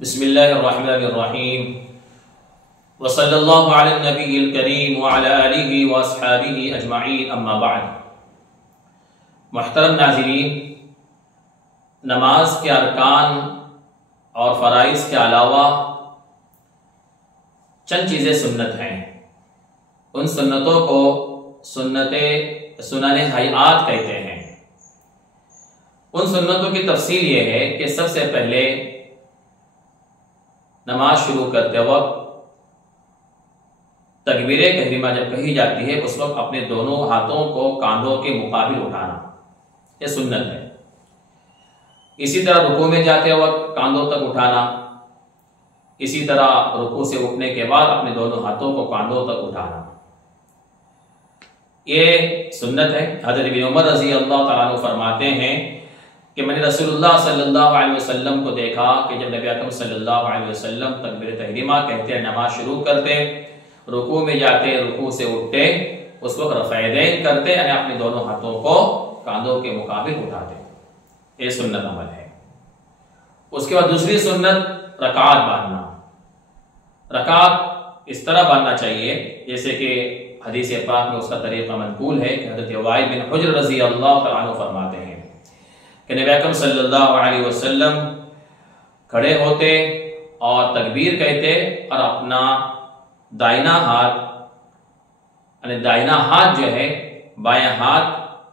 بسم اللہ الرحمن الرحیم وصلی اللہ علی النبی الکریم وعلی آلہ واصحابہ اجمعین اما بعد۔ محترم ناظرین، نماز کے ارکان اور فرائض کے علاوہ چند چیزیں سنت ہیں۔ ان سنتوں کو سنن حیات کہتے ہیں۔ ان سنتوں کی تفصیل یہ ہے کہ سب سے پہلے نماز شروع کرتے وقت تکبیر تحریمہ جب کہی جاتی ہے اس وقت اپنے دونوں ہاتھوں کو کاندھوں کے مقابل اٹھانا، یہ سنت ہے۔ اسی طرح رکوع میں جاتے وقت کاندھوں تک اٹھانا، اسی طرح رکوع سے اٹھنے کے بعد اپنے دونوں ہاتھوں کو کاندھوں تک اٹھانا، یہ سنت ہے۔ حضرت ابن عمر رضی اللہ تعالیٰ عنہ فرماتے ہیں کہ میں نے رسول اللہ صلی اللہ علیہ وسلم کو دیکھا کہ جب نبی اکرم صلی اللہ علیہ وسلم تکبیر تحریمہ کہتے ہیں، نماز شروع کرتے، رکوع میں جاتے، رکوع سے اٹھتے، اس وقت رفع یدین کرتے، یعنی اپنے دونوں ہاتھوں کو کاندھوں کے مقابل اٹھاتے۔ یہ سنت عمل ہے۔ اس کے بعد دوسری سنت رکعات باندھنا۔ رکعات اس طرح باندھنا چاہیے جیسے کہ حدیث پاک میں اس کا طریقہ منقول ہے کہ حضرت وائل بن حجر رضی اللہ تعالیٰ عنہ فرماتے ہیں کہ نبی اکرم صلی اللہ علیہ وسلم کھڑے ہوتے اور تکبیر کہتے اور اپنا دائنا ہاتھ جو ہے بایاں ہاتھ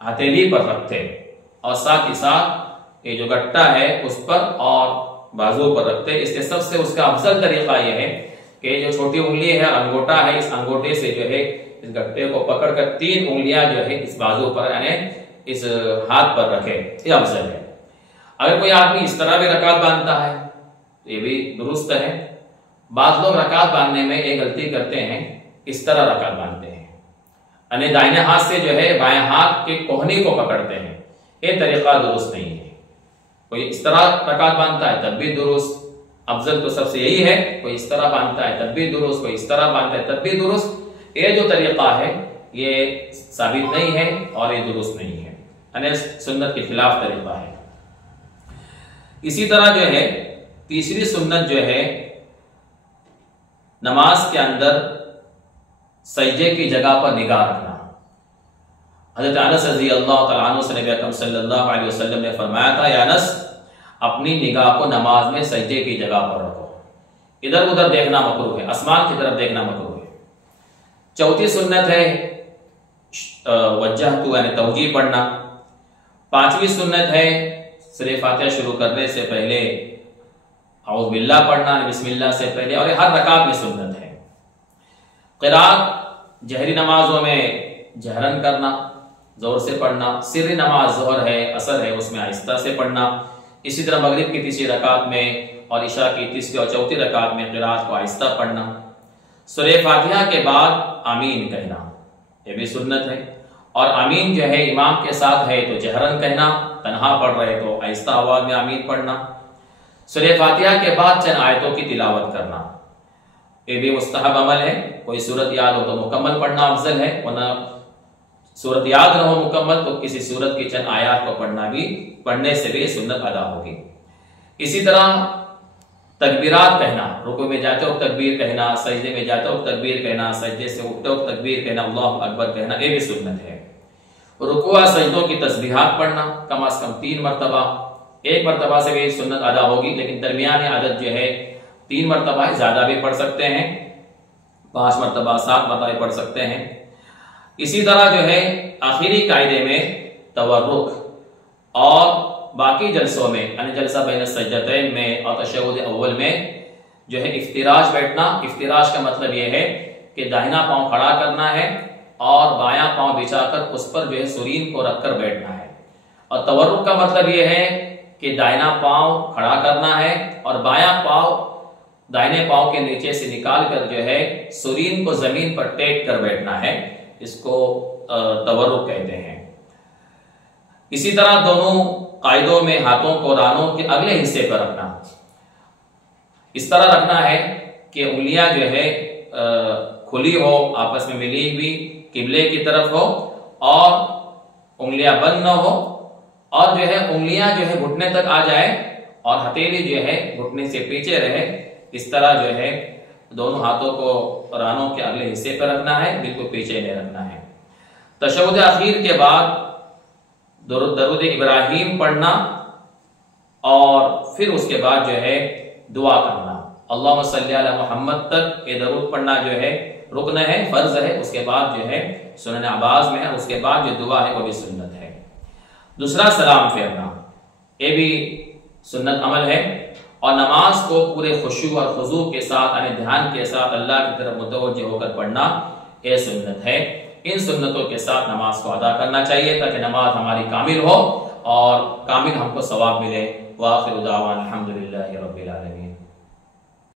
ہتھیلی پر رکھتے اور ساتھ ہی ساتھ یہ جو گٹا ہے اس پر اور بازو پر رکھتے۔ اس کے سب سے اس کا افضل طریقہ یہ ہے کہ جو چھوٹی انگلی ہے انگوٹا ہے، اس انگوٹے سے جو ہے اس گٹے کو پکڑ کر 3 انگلیاں جو ہے اس بازو پر یعنی اس ہاتھ پر رکھے، یہ افضل ہے۔ اگر کوئی آدمی اس طرح بھی رکعت باندھتا ہے تو یہ بھی درست ہے۔ بعض لوگ رکعت باندھنے میں ایک غلطی کرتے ہیں، اس طرح رکعت باندھتے ہیں، یعنی دائیں ہاتھ سے جو ہے بائیں ہاتھ کے کوہنی کو پکڑتے ہیں، یہ طریقہ درست نہیں ہے۔ کوئی اس طرح رکعت باندھتا ہے تب بھی درست، افضل تو سب سے یہی ہے، کوئی اس طرح باندھتا ہے تب بھی درست، کوئی اس طرح باندھتا ہے تب بھی درست۔ یہ جو طریقہ ہے یہ ثابت نہیں ہے اور یہ درست نہیں ہے، یعنی سنت کے خلاف طریقہ ہے۔ اسی طرح جو ہے تیسری سنت جو ہے نماز کے اندر سجدے کی جگہ پر نگاہ رکھنا۔ حضرت انس رضی اللہ تعالیٰ عنہ سے نبی اکرم صلی اللہ علیہ وسلم نے فرمایا تھا، یا انس اپنی نگاہ کو نماز میں سجدے کی جگہ پر رکھو، ادھر ادھر دیکھنا مکروہ ہے، آسمان کی طرف دیکھنا مکروہ ہے۔ چوتھی سنت ہے وجہت یعنی توجیہ پڑھنا۔ پانچویں سنت ہے سورہ فاتحہ شروع کرنے سے پہلے اعوذ باللہ پڑھنا، بسم اللہ سے پہلے، اور یہ ہر رکعت میں سنت ہے۔ قرات جہری نمازوں میں جہرن کرنا، زور سے پڑھنا، سری نماز ظہر ہے عصر ہے اس میں آہستہ سے پڑھنا۔ اسی طرح مغرب کی تیسری رکعت میں اور عشاء کی تیسری اور چوتھی رکعت میں قرات کو آہستہ پڑھنا۔ سورہ فاتحہ کے بعد آمین کہنا، یہ بھی سنت ہے، اور آمین جو ہے امام کے ساتھ ہے تو جہرن کہنا، تنہا پڑھ رہے تو آہستہ آواز میں آمین پڑھنا۔ سورہ فاتحہ کے بعد چند آیتوں کی تلاوت کرنا، یہ بھی مستحب عمل ہے۔ کوئی سورت یاد ہو تو مکمل پڑھنا افضل ہے، ورنہ سورت یاد نہ ہو مکمل تو کسی سورت کی چند آیات کو پڑھنے سے بھی سنت ادا ہوگی۔ اسی طرح تکبیرات کہنا، رکوع میں جاتے وقت تکبیر کہنا، سجدے میں جاتے وقت تکبیر کہنا، سجدے سے اٹھتے وقت تکبیر کہنا، اللہ اکبر کہنا، یہ بھی سنت ہے۔ رکوع سجدوں کی تسبیحات پڑھنا کم از کم 3 مرتبہ، 1 مرتبہ سے بھی سنت ادا ہوگی، لیکن درمیانی عدد جو ہے 3 مرتبہ ہے، زیادہ بھی پڑھ سکتے ہیں، 5 مرتبہ 7 مرتبہ پڑھ سکتے ہیں۔ اسی طرح جو ہے آخری قاعدے میں تورک اور باقی جلسوں میں یعنی جلسہ بین السجدتین میں اور تشہد اول میں جو ہے افتراش بیٹھنا۔ افتراش کا مطلب یہ ہے کہ داہنا پاؤں کھڑا کرنا ہے اور بایاں پاؤں بچھا کر اس پر جو ہے سرین کو رکھ کر بیٹھنا ہے، اور تورک کا مطلب یہ ہے کہ دائنا پاؤں کھڑا کرنا ہے اور بایاں پاؤں دائنے پاؤں کے نیچے سے نکال کر جو ہے سرین کو زمین پر ٹیک کر بیٹھنا ہے، اس کو تورک کہتے ہیں۔ اسی طرح دونوں قاعدوں میں ہاتھوں کو رانوں کے اگلے حصے پر رکھنا، اس طرح رکھنا ہے کہ انگلیاں جو ہے کھلی ہو، آپس میں ملی ہوئی، قبلے کی طرف ہو، اور انگلیاں بند نہ ہو، اور جو ہے انگلیاں جو ہے گھٹنے تک آ جائے اور ہتھیلی جو ہے گھٹنے سے پیچھے رہے، اس طرح جو ہے دونوں ہاتھوں کو رانوں کے اگلے حصے پر رکھنا ہے، بالکل پیچھے نہیں رکھنا ہے۔ تشہد اخیر کے بعد درود ابراہیم پڑھنا اور پھر اس کے بعد جو ہے دعا کرنا، اللہم صلی علی محمد تک یہ درود پڑھنا جو ہے رکن ہے، فرض ہے، اس کے بعد جو ہے سنن عباس میں ہے، اس کے بعد جو دعا ہے وہ بھی سنت ہے۔ دوسرا سلام پھیرنا، یہ بھی سنت عمل ہے، اور نماز کو پورے خشوع اور خضوع کے ساتھ یعنی دھیان کے ساتھ اللہ کی طرف متوجہ ہو کر پڑھنا یہ سنت ہے۔ ان سنتوں کے ساتھ نماز کو ادا کرنا چاہیے تاکہ نماز ہماری کامل ہو اور کامل ہم کو ثواب ملے۔ وآخر دعوانا الحمدللہ رب العالمین۔